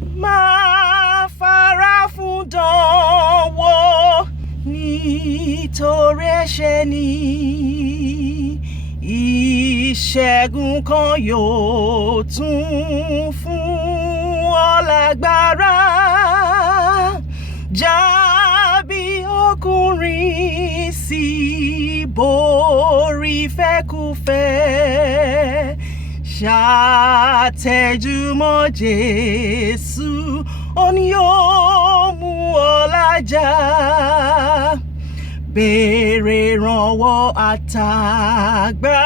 Má fara fún dánwò nítorí ẹ̀ṣẹ̀ ni ìṣẹ́gun kan yóò tún fún ọ lágbára. Jà bí ọkùnrin sì borí fẹ́kúfẹ̀ẹ́. Ṣàtẹ̀júmọ́ Jésù, òun yóò mú ọ lájà. Béèrè ìrànwọ́ àtàgbára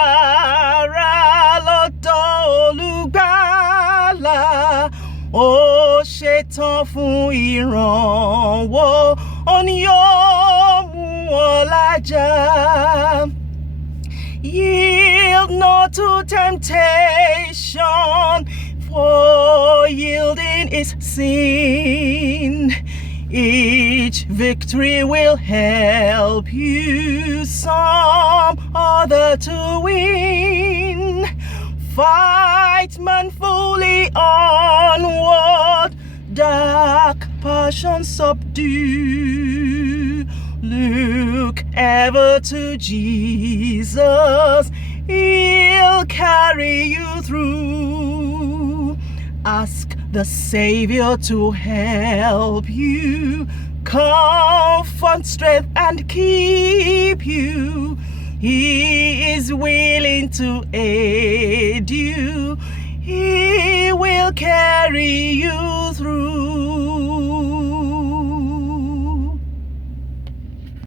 lọ́dọ̀ Olùgbàlà. Ó ṣetán fún ìrànwọ́, òun yóò mú ọ lájà. Yield not to temptation, for yielding is sin. Each victory will help you some other to win. Fight manfully onward, dark passions subdue. Look ever to Jesus, He'll carry you through. Ask the Savior to help you, comfort, strength, and keep you. He is willing to aid you. He will carry you